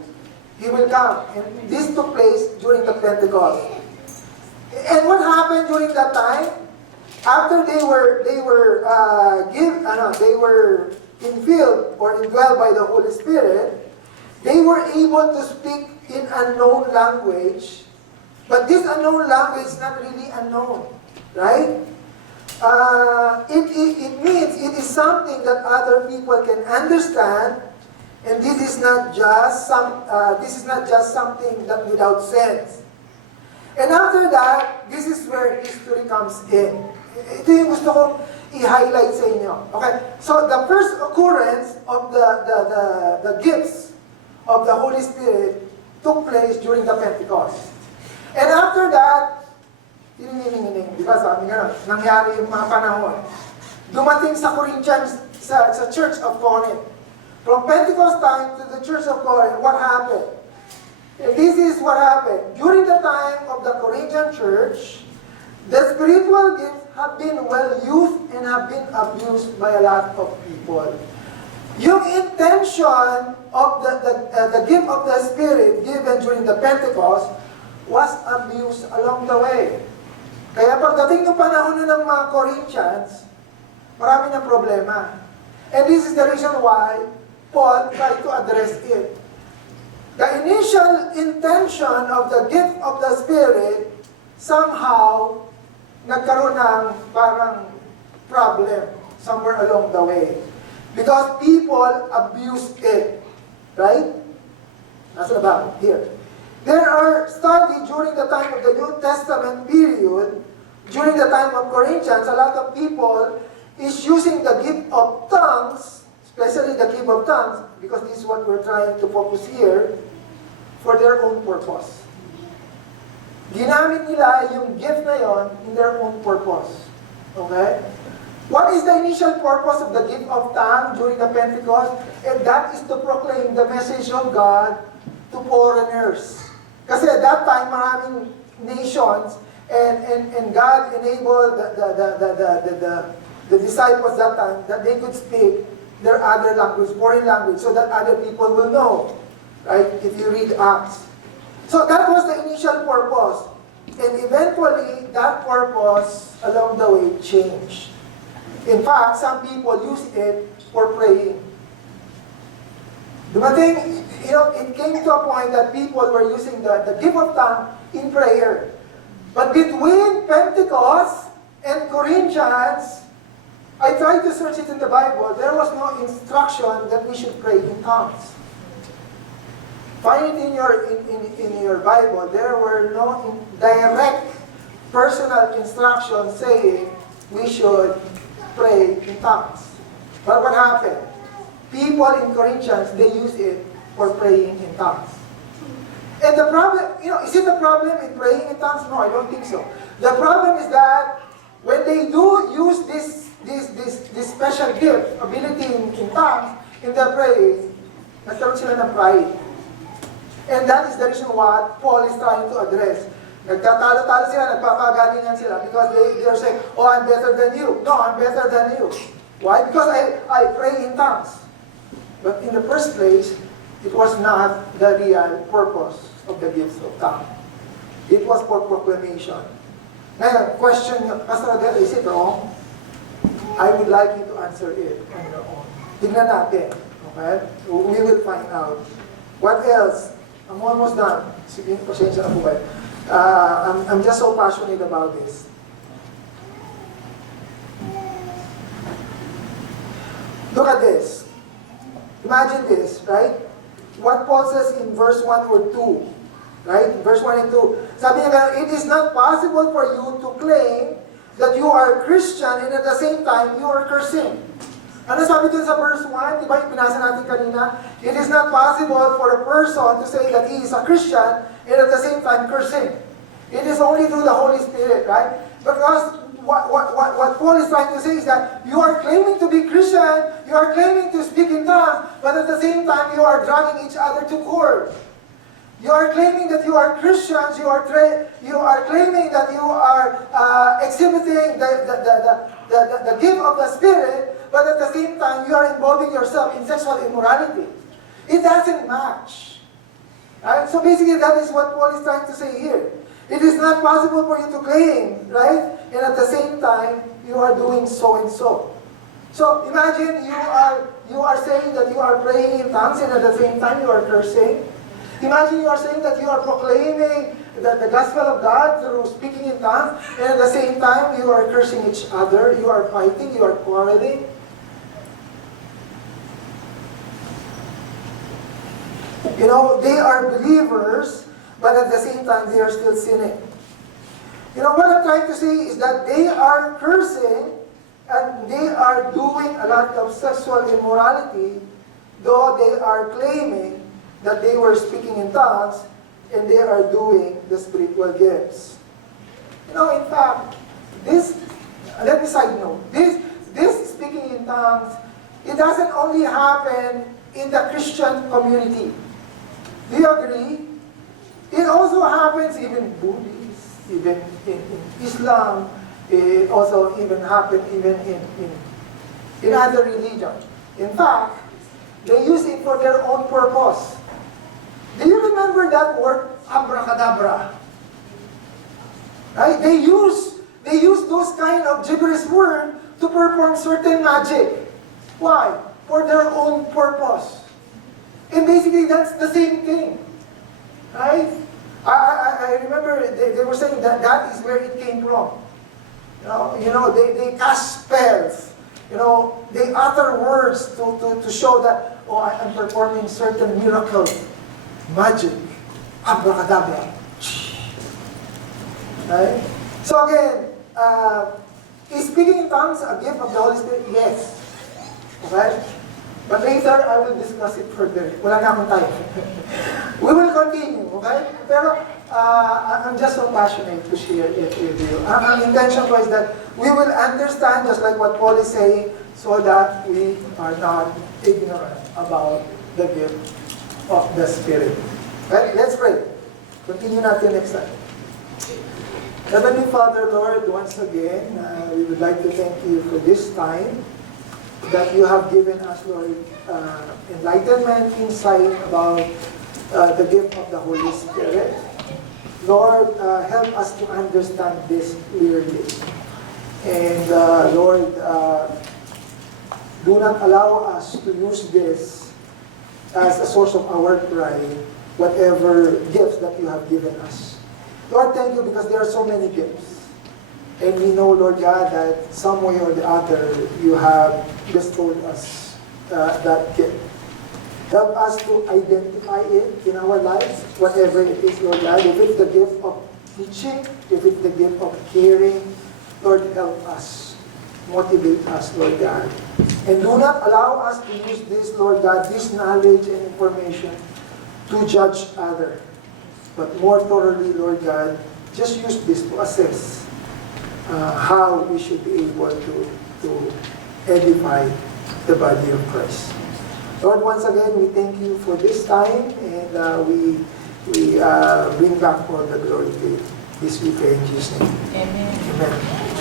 He will come. And this took place during the Pentecost. And what happened during that time? After they were infilled or indwelled by the Holy Spirit, they were able to speak in unknown language. But this unknown language is not really unknown, right? It means it is something that other people can understand. And this is not just something that without sense. And after that, this is where history comes in. Ito yung gusto kong i-highlight sa inyo. Okay? So the first occurrence of the gifts of the Holy Spirit took place during the Pentecost. And after that, di ba sabi nga, nangyari yung mga panahon. Dumating sa Corinthians, sa Church of Corinth. From Pentecost time to the Church of Corinth, what happened? And this is what happened. During the time of the Corinthian church, the spiritual gifts have been well used and have been abused by a lot of people. Yung intention of the gift of the Spirit given during the Pentecost was abused along the way. Kaya pagdating ng panahon ng mga Corinthians, marami ng problema. And this is the reason why Paul tried to address it. The initial intention of the gift of the Spirit somehow nagkaroon ng parang problem somewhere along the way. Because people abused it. Right? Nasa ba? Here. There are studies during the time of the New Testament period, during the time of Corinthians, a lot of people is using the gift of tongues, especially the gift of tongues, because this is what we're trying to focus here, for their own purpose. Ginamit nila yung gift na yon in their own purpose. Okay? What is the initial purpose of the gift of tongues during the Pentecost? And that is to proclaim the message of God to foreigners. Kasi at that time, maraming nations, and God enabled the disciples that time that they could speak their other language, foreign language, so that other people will know. Right? If you read Acts. So that was the initial purpose. And eventually, that purpose along the way changed. In fact, some people use it for praying. Dumating, it came to a point that people were using the gift of tongue in prayer. But between Pentecost and Corinthians, I tried to search it in the Bible. There was no instruction that we should pray in tongues. Find it in your Bible. There were no direct personal instructions saying we should pray in tongues. But what happened? People in Corinthians, they use it for praying in tongues. And the problem, is it a problem in praying in tongues? No, I don't think so. The problem is that when they do use this special gift, ability in tongues, in their praying, nagkaroon sila ng pride. And that is the reason what Paul is trying to address. Nagtatalo-talo sila, nagpapagalingan sila because they are saying, oh, I'm better than you. No, I'm better than you. Why? Because I pray in tongues. But in the first place, it was not the real purpose of the gifts of tongues. It was for proclamation. Ngayon, question nyo, Pastor Adel, is it wrong? I would like you to answer it on your own. Tignan natin. Okay? We will find out. What else? I'm almost done. Sige, pasensya na po kayo. I'm just so passionate about this. Look at this. Imagine this, right? What Paul says in verse 1 or 2, right? Verse 1 and 2. Sabi niya, it is not possible for you to claim that you are a Christian and at the same time, you are cursing. Ano sabi dun sa verse 1? Diba yung pinasa natin kanina? It is not possible for a person to say that he is a Christian and at the same time cursing. It is only through the Holy Spirit, right? Because what Paul is trying to say is that you are claiming to be Christian, you are claiming to speak in tongues, but at the same time you are dragging each other to court. You are claiming that you are Christians, you are claiming that you are exhibiting the gift of the Spirit, but at the same time you are involving yourself in sexual immorality. It doesn't match. Right? So basically that is what Paul is trying to say here. It is not possible for you to claim, right? And at the same time, you are doing so and so. So imagine you are saying that you are praying in tongues and at the same time you are cursing. Imagine you are saying that you are proclaiming the gospel of God through speaking in tongues and at the same time you are cursing each other, you are fighting, you are quarreling. They are believers, but at the same time, they are still sinning. What I'm trying to say is that they are cursing and they are doing a lot of sexual immorality, though they are claiming that they were speaking in tongues and they are doing the spiritual gifts. In fact, let me side note, this speaking in tongues, it doesn't only happen in the Christian community. Do you agree? It also happens even in Buddhists, even in Islam. It also even happens even in other religions. In fact, they use it for their own purpose. Do you remember that word, abracadabra? Right? They use those kind of gibberish words to perform certain magic. Why? For their own purpose. And basically, that's the same thing. Right? I remember they were saying that is where it came from. They cast spells. They utter words to show that, I'm performing certain miracle, magic, abracadabra. Right? So again, is speaking in tongues a gift of the Holy Spirit? Yes. Okay? But later, I will discuss it further. Wala na akong time. We will continue, okay? Pero, I'm just so passionate to share it with you. Ang intention ko is that we will understand, just like what Paul is saying, so that we are not ignorant about the gift of the Spirit. Okay? Let's pray. Continue natin next time. Heavenly Father, Lord, once again, we would like to thank you for this time that you have given us, Lord, enlightenment, insight about the gift of the Holy Spirit. Lord, help us to understand this clearly. And Lord, do not allow us to use this as a source of our pride, whatever gifts that you have given us. Lord, thank you because there are so many gifts. And we know, Lord God, that some way or the other, you have bestowed us that gift. Help us to identify it in our lives, whatever it is, Lord God. If it's the gift of teaching, if it's the gift of caring, Lord, help us motivate us, Lord God. And do not allow us to use this, Lord God, this knowledge and information to judge others. But more thoroughly, Lord God, just use this to assess how we should be able to edify the body of Christ. Lord, once again, we thank you for this time, and we bring back all the glory to you. This we pray in Jesus' name. Amen. Amen.